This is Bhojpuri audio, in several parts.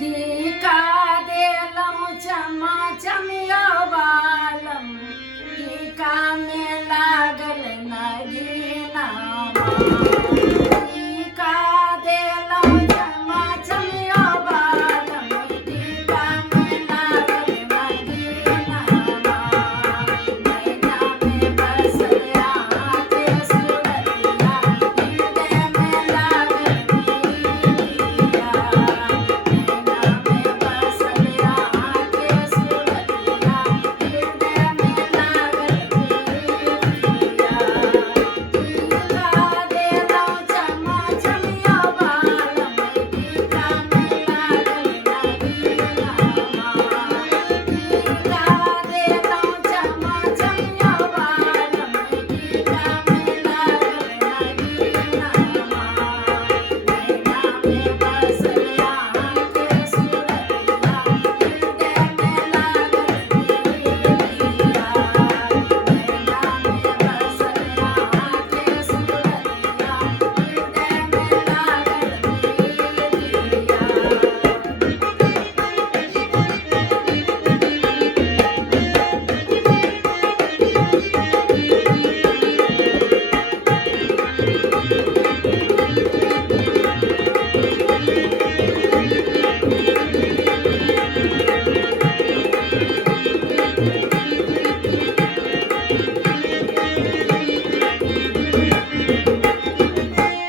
टीका देलौं चमा चमिया बालम टीका में लागल नगीनामा टीका देलौं चमा चमिया बालम टीका में लागल नगीनामा नैना में बसल आके सुरतिया हृदय में लागल पीलिया नैना में बसल आके सुरतिया हृदय में लागल पीलिया टीका देलौं चमा चमिया बालम टीका में लागल नगीनामा टीका देलौं चमा चमिया बालम टीका में लागल नगीनामा नैना में बसल आके सुरतिया हृदय में लागल पीलिया नैना में बसल आके सुरतिया हृदय में लागल पीलिया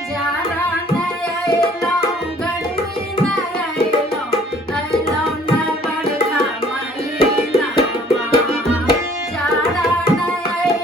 जाड़ा नहीं अइलौं गर्मी नहीं अइलौं अइलौं न बरखा महीनामा जाड़ा नहीं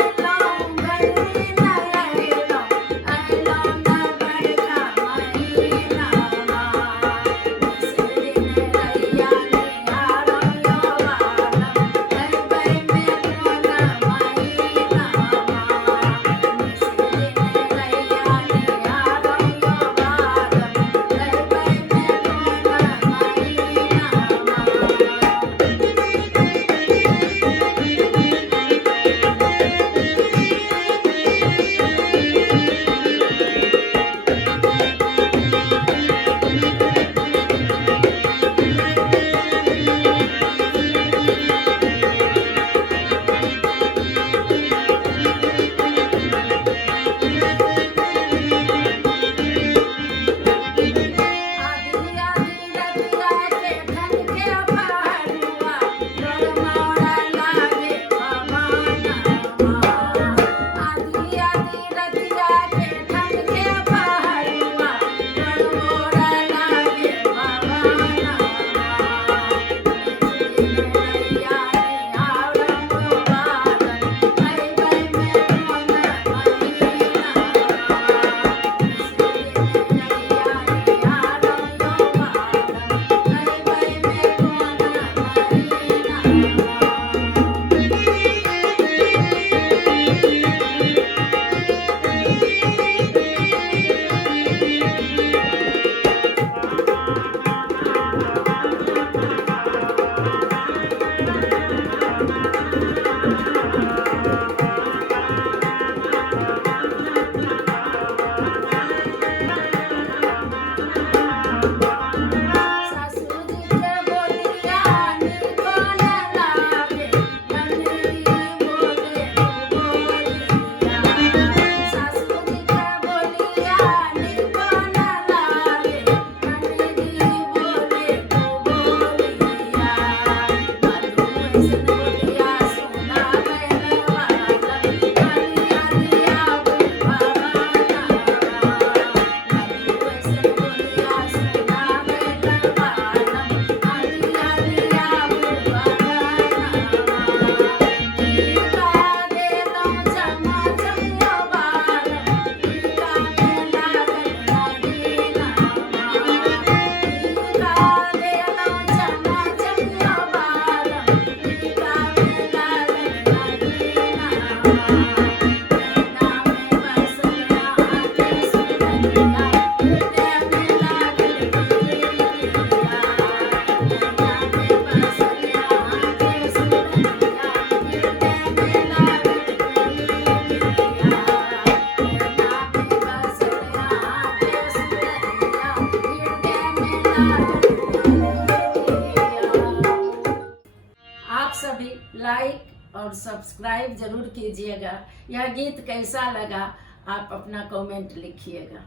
सभी लाइक और सब्सक्राइब जरूर कीजिएगा। यह गीत कैसा लगा आप अपना कमेंट लिखिएगा।